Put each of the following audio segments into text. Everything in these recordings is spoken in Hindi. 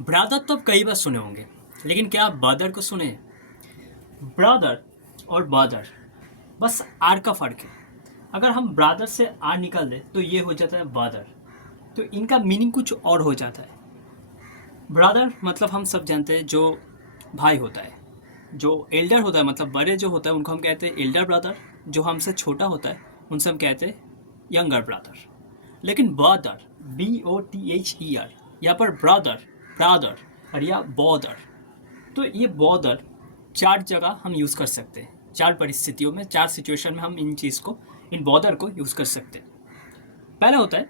ब्रदर तो आप कई बार सुने होंगे, लेकिन क्या आप बदर को सुने? ब्रदर और बदर बस आर का फर्क है। अगर हम ब्रदर से आर निकाल दें तो ये हो जाता है बदर। तो इनका मीनिंग कुछ और हो जाता है। ब्रदर मतलब हम सब जानते हैं जो भाई होता है, जो एल्डर होता है, मतलब बड़े जो होता है उनको हम कहते हैं एल्डर ब्रदर। जो हमसे छोटा होता है उनसे हम कहते हैं यंगर ब्रदर। लेकिन ब्रदर, BOTHER, यहाँ पर ब्रदर, ब्रदर और या बॉदर, तो ये बॉदर चार जगह हम यूज़ कर सकते हैं। चार परिस्थितियों में, चार सिचुएशन में हम इन चीज़ को, इन बॉदर को यूज़ कर सकते हैं। पहला होता है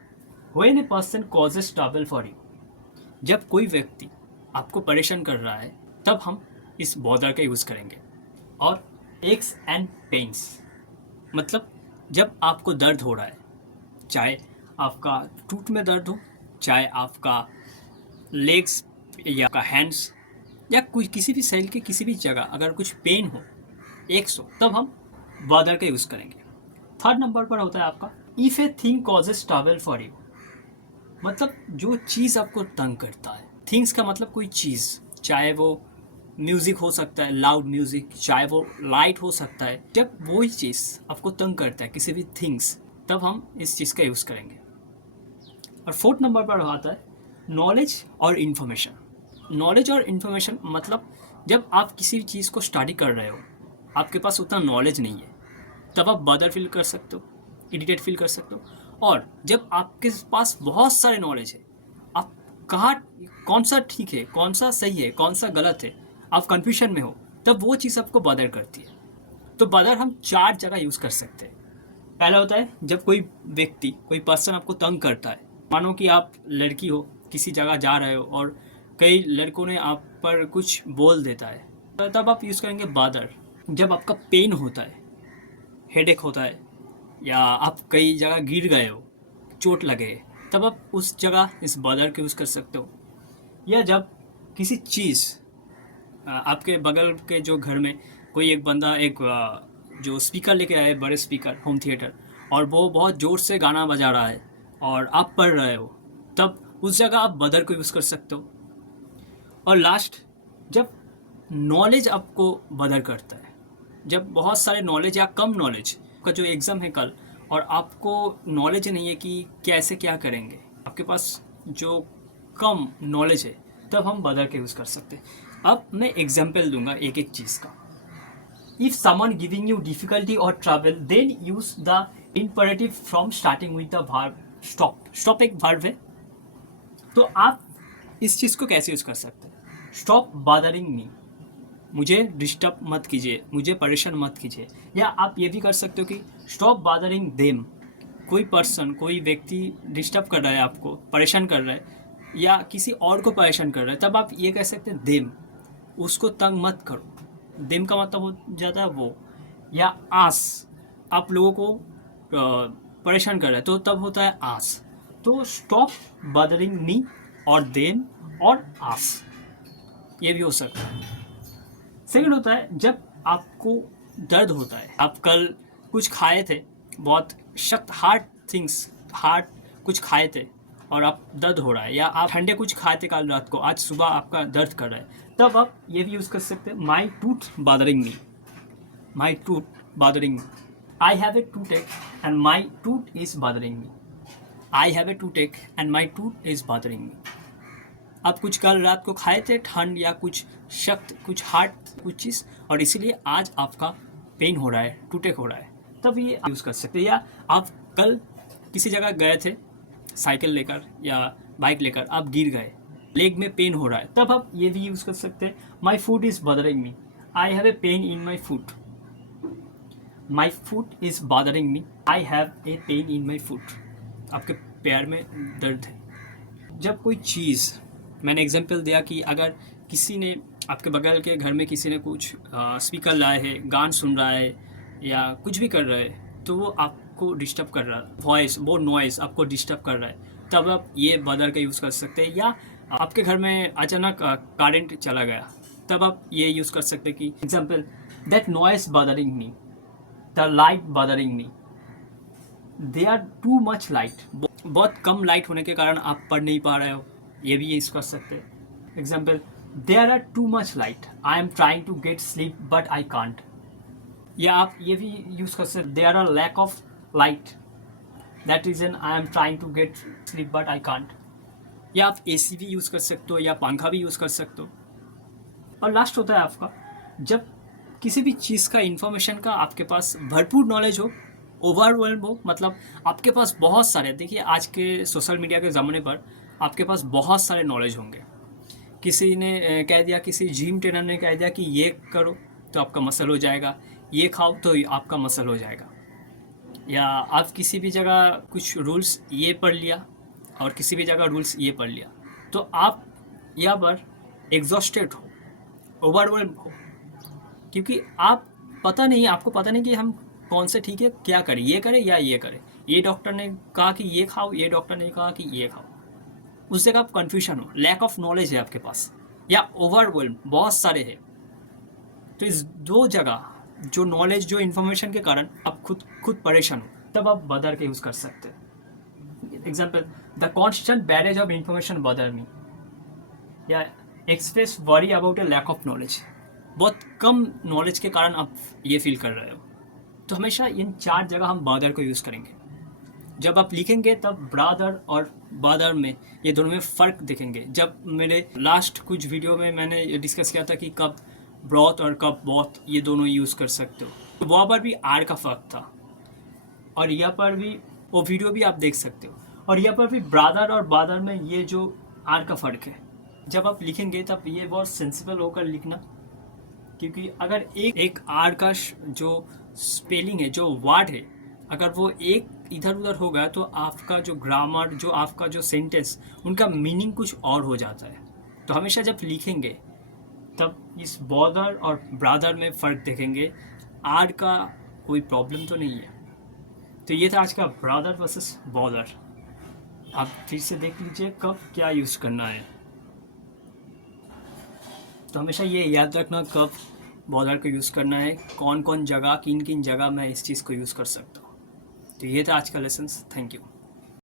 when a person causes trouble for you. जब कोई व्यक्ति आपको परेशान कर रहा है तब हम इस बॉदर का यूज़ करेंगे। और एक्स एंड पेन्स मतलब जब आपको दर्द हो रहा है, चाहे आपका टूट में दर्द हो, चाहे आपका लेग्स या आपका हैंड्स या कुछ किसी भी सेल के किसी भी जगह अगर कुछ पेन हो, एक्स हो, तब हम बदर का यूज़ करेंगे। थर्ड नंबर पर होता है आपका if a thing causes trouble for you. मतलब जो चीज़ आपको तंग करता है, थिंग्स का मतलब कोई चीज़, चाहे वो म्यूज़िक हो सकता है, लाउड म्यूज़िक, चाहे वो लाइट हो सकता है। जब वही चीज़ आपको तंग करता है, किसी भी थिंग्स, तब हम इस चीज़ का यूज़ करेंगे। और फोर्थ नंबर पर आता है नॉलेज और इन्फॉर्मेशन। नॉलेज और इन्फॉर्मेशन मतलब जब आप किसी भी चीज़ को स्टडी कर रहे हो, आपके पास उतना नॉलेज नहीं है, तब आप बदर फील कर सकते हो, इरिटेट फील कर सकते हो। और जब आपके पास बहुत सारे नॉलेज है, आप कहाँ, कौन सा ठीक है, कौन सा सही है, कौन सा गलत है, आप कन्फ्यूजन में हो, तब वो चीज़ आपको बदर करती है। तो बदर हम चार जगह यूज़ कर सकते हैं। पहला होता है जब कोई व्यक्ति, कोई पर्सन आपको तंग करता है। मानो कि आप लड़की हो, किसी जगह जा रहे हो और कई लड़कों ने आप पर कुछ बोल देता है, तो तब आप यूज़ करेंगे बदर। जब आपका पेन होता है, हेडेक होता है, या आप कई जगह गिर गए हो, चोट लगे है, तब आप उस जगह इस बदर का यूज़ कर सकते हो। या जब किसी चीज़, आपके बगल के जो घर में कोई एक बंदा एक जो स्पीकर लेके आए, बड़े स्पीकर, होम थिएटर, और वो बहुत ज़ोर से गाना बजा रहा है और आप पढ़ रहे हो, तब उस जगह आप बदर को यूज़ कर सकते हो। और लास्ट, जब नॉलेज आपको बदर करता है, जब बहुत सारे नॉलेज या कम नॉलेज का जो एग्ज़ाम है कल, और आपको नॉलेज नहीं है कि कैसे क्या करेंगे, आपके पास जो कम नॉलेज है, तब हम बदर के यूज़ कर सकते हैं। अब मैं एग्जाम्पल दूंगा एक एक चीज़ का। If someone giving you difficulty और travel, then use the imperative from starting with the verb stop. Stop एक वर्ब है, तो आप इस चीज़ को कैसे यूज़ कर सकते हैं? स्टॉप बॉदरिंग मी, मुझे डिस्टर्ब मत कीजिए, मुझे परेशान मत कीजिए। या आप ये भी कर सकते हो कि स्टॉप बॉदरिंग देम। कोई पर्सन, कोई व्यक्ति डिस्टर्ब कर रहा है, आपको परेशान कर रहा है, या किसी और को परेशान कर रहा है, तब आप ये कह सकते हैं देम, उसको तंग मत करो। देम का मतलब हो जाता है वो। या आस, आप लोगों को परेशान कर रहा है, तो तब होता है आस। तो स्टॉप बॉदरिंग मी और देम और आस, ये भी हो सकता है। सेकंड होता है जब आपको दर्द होता है, आप कल कुछ खाए थे, बहुत सख्त हार्ड थिंग्स, हार्ड कुछ खाए थे और आप दर्द हो रहा है, या आप ठंडे कुछ खाए थे कल रात को, आज सुबह आपका दर्द कर रहा है, तब आप ये भी यूज़ कर सकते हैं my tooth bothering me. My tooth bothering me, I have a toothache and my tooth is bothering me. I have a toothache and my tooth is bothering me. आप कुछ कल रात को खाए थे ठंड या कुछ सख्त, कुछ हार्ड कुछ चीज़, और इसीलिए आज आपका पेन हो रहा है, टूटेक हो रहा है, तब ये यूज़ कर सकते हैं। या आप कल किसी जगह गए थे साइकिल लेकर या बाइक लेकर, आप गिर गए, लेग में पेन हो रहा है, तब आप ये भी यूज़ कर सकते हैं my foot is bothering me. I have A pain in my foot. My foot is bothering me, I have A pain in my foot. आपके पैर में दर्द है। जब कोई चीज़, मैंने एग्जांपल दिया कि अगर किसी ने, आपके बगल के घर में किसी ने कुछ स्पीकर लाए है, गान सुन रहा है या कुछ भी कर रहा है, तो वो आपको डिस्टर्ब कर रहा है, वॉइस, वो नॉइज़ आपको डिस्टर्ब कर रहा है, तब आप ये बदर का यूज़ कर सकते हैं। या आपके घर में अचानक करंट चला गया, तब आप ये यूज़ कर सकते हैं कि example, that noise bothering me, the light bothering me, they are too much light. बहुत कम लाइट होने के कारण आप पढ़ नहीं पा रहे हो, ये भी यूज़ कर सकते हैं। Example, there are too much light, I am trying to get sleep but I can't. या आप ये भी यूज़ कर सकते, there are lack of light, that reason I am trying to get sleep but I can't. या आप एसी भी यूज़ कर सकते हो या पंखा भी यूज़ कर सकते हो। और लास्ट होता है आपका, जब किसी भी चीज़ का इंफॉर्मेशन का आपके पास भरपूर नॉलेज हो, ओवरवेल्म हो, मतलब आपके पास बहुत सारे, देखिए आज के सोशल मीडिया के ज़माने पर आपके पास बहुत सारे नॉलेज होंगे। किसी ने कह दिया, किसी जिम ट्रेनर ने कह दिया कि ये करो तो आपका मसल हो जाएगा, ये खाओ तो आपका मसल हो जाएगा। या आप किसी भी जगह कुछ रूल्स ये पढ़ लिया और किसी भी जगह रूल्स ये पढ़ लिया, तो आप यहाँ पर एग्जॉस्टेड हो, ओवरवेल्म हो, क्योंकि आपको पता नहीं कि हम कौन से ठीक है, क्या करें, ये करें या ये करें। ये डॉक्टर ने कहा कि ये खाओ, ये डॉक्टर ने कहा कि ये खाओ। उस जगह आप कन्फ्यूजन हो, लैक ऑफ नॉलेज है आपके पास, या ओवरवेल्म बहुत सारे हैं। तो इस दो जगह जो नॉलेज, जो इन्फॉर्मेशन के कारण आप खुद परेशान हो, तब आप बदर के यूज़ कर सकते हैं। Example, the constant barrage of information bother me, या express worry about a lack of knowledge, बहुत कम नॉलेज के कारण आप ये फील कर रहे हो। तो हमेशा इन 4 जगह हम बदर को यूज़ करेंगे। जब आप लिखेंगे तब ब्रादर और बदर में, ये दोनों में फ़र्क दिखेंगे। जब मेरे लास्ट कुछ वीडियो में मैंने ये डिस्कस किया था कि कब ब्रॉथ और कब बॉथ ये दोनों यूज़ कर सकते हो, तो वहाँ पर भी आर का फ़र्क था, और यहाँ पर भी वो वीडियो भी आप देख सकते हो। और यहाँ पर भी ब्रादर और बदर में ये जो आर का फ़र्क है, जब आप लिखेंगे तब ये बहुत सेंसिबल होकर लिखना, क्योंकि अगर एक आर का जो स्पेलिंग है, जो वर्ड है, अगर वो एक इधर उधर होगा तो आपका जो ग्रामर, जो आपका जो सेंटेंस, उनका मीनिंग कुछ और हो जाता है। तो हमेशा जब लिखेंगे तब इस बॉदर और ब्रादर में फ़र्क देखेंगे, आर का कोई प्रॉब्लम तो नहीं है। तो ये था आज का ब्रादर वर्सेस बॉदर। आप फिर से देख लीजिए कब क्या यूज़ करना है। तो हमेशा ये याद रखना कब बॉदर को यूज़ करना है, कौन कौन जगह, किन किन जगह मैं इस चीज़ को यूज़ कर सकता हूँ। तो ये था आज का लेसन। Thank you.